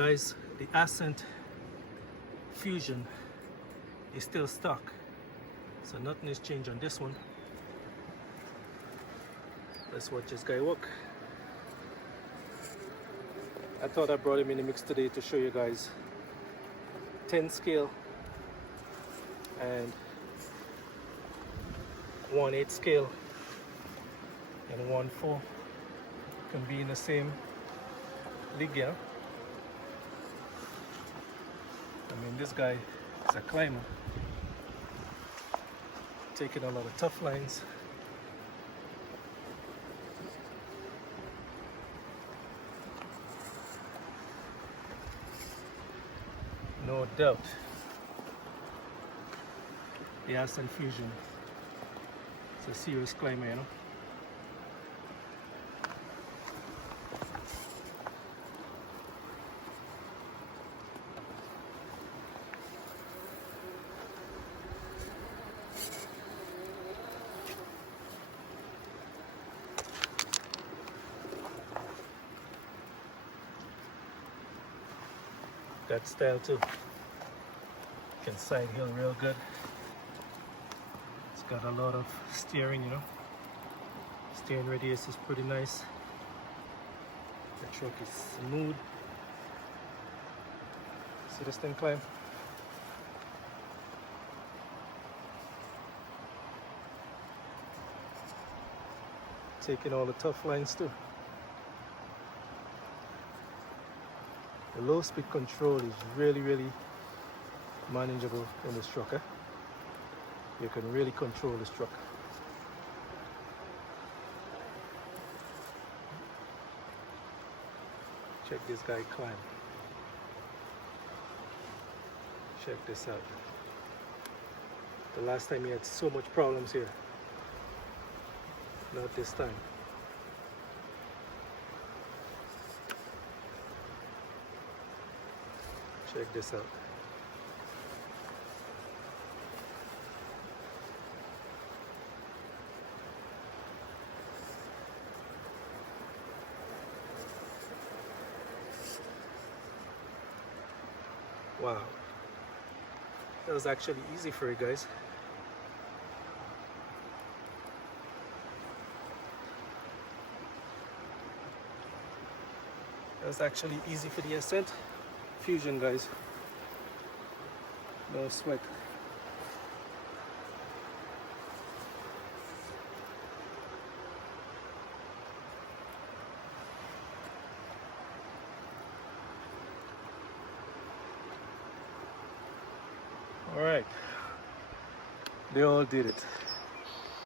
Guys, the Ascent Fusion is still stock, so nothing is changed on this one. Let's watch this guy work. I thought I brought him in the mix today to show you guys 10 scale and 1/8 scale and 1/4 can be in the same league gear. I mean, this guy is a climber, taking a lot of tough lines. No doubt, the Ascent Fusion is a serious climber, you know. That style too. Can side hill real good. It's got a lot of steering, you know. Steering radius is pretty nice. The truck is smooth. See this thing climb? Taking all the tough lines too. The low speed control is really manageable in this truck. You can really control this truck. Check this guy climb. Check this out. The last time he had so much problems here. Not this time. Check this out. Wow. That was actually easy for you guys. That was actually easy for the Ascent Fusion, guys. No sweat. All right, they all did it.